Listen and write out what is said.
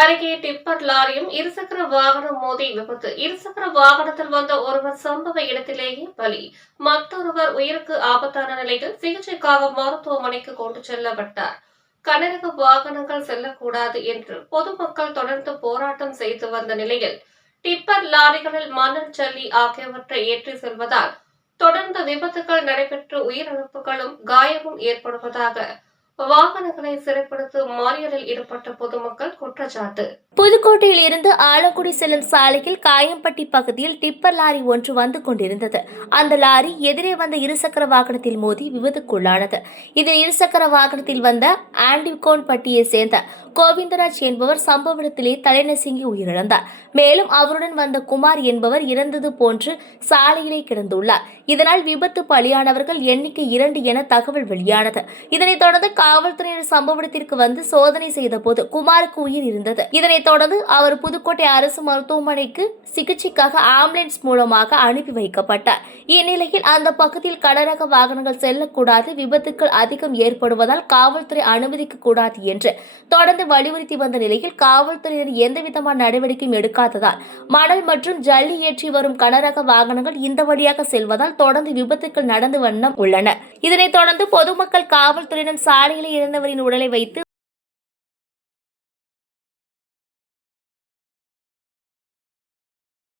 அருகே டிப்பர் லாரியும் இருசக்கர வாகனம் மோதி விபத்து. இருசக்கர வாகனத்தில் வந்த ஒருவர் சம்பவ இடத்திலேயே பலி. மற்றொருவர் உயிருக்கு ஆபத்தான நிலையில் சிகிச்சைக்காக மருத்துவமனைக்கு கொண்டு செல்லப்பட்டார். கனரக வாகனங்கள் செல்லக்கூடாது என்று பொதுமக்கள் தொடர்ந்து போராட்டம் செய்து வந்த நிலையில் டிப்பர் லாரிகளில் மணல், ஜல்லி ஆகியவற்றை ஏற்றி செல்வதால் தொடர்ந்து விபத்துகள் நடைபெற்று உயிரிழப்புகளும் காயமும் ஏற்படுவதாக வாகனங்களை சிறைப்படுத்தி மறியலில் ஈடுபட்ட பொதுமக்கள் குற்றச்சாட்டு. புதுக்கோட்டையில் இருந்து ஆலங்குடி செல்லும் சாலையில் காயம்பட்டி பகுதியில் டிப்பர் லாரி ஒன்று வந்து கொண்டிருந்தது. அந்த லாரி எதிரே வந்த இருசக்கர வாகனத்தில் மோதி விபத்துக்குள்ளானது. இதில் இருசக்கர வாகனத்தில் வந்த ஆண்டிகோன் பட்டியை சேர்ந்த கோவிந்தராஜ் என்பவர் சம்பவ இடத்திலே தலைநசுங்கி உயிரிழந்தார். மேலும் அவருடன் வந்த குமார் என்பவர் இறந்தது போன்று சாலையிலே கிடந்துள்ளார். இதனால் விபத்து பலியானவர்கள் எண்ணிக்கை 2 என தகவல் வெளியானது. இதனைத் தொடர்ந்து காவல்துறையினர் சம்பவ இடத்திற்கு வந்து சோதனை செய்தபோது குமாருக்கு உயிர் இருந்தது. இதனைத் தொடர்ந்து அவர் புதுக்கோட்டை அரசு மருத்துவமனைக்கு சிகிச்சைக்காக ஆம்புலன்ஸ் மூலமாக அனுப்பி வைக்கப்பட்டார். இந்நிலையில் அந்த பகுதியில் கனரக வாகனங்கள் செல்லக்கூடாது, விபத்துக்கள் அதிகம் ஏற்படுவதால் காவல்துறை அனுமதிக்க கூடாது என்று தொடர்ந்து வலியுறுத்தி வந்த நிலையில் காவல்துறையினர் எந்தவிதமான நடவடிக்கையும் எடுக்காததால் மணல் மற்றும் ஜல்லி ஏற்றி வரும் கனரக வாகனங்கள் இந்த வழியாக செல்வதால் தொடர்ந்து விபத்துக்கள் நடந்து வண்ணம் உள்ளன. இதனைத் தொடர்ந்து பொதுமக்கள் காவல்துறையினர் சாலையில் இறந்தவரின் உடலை வைத்து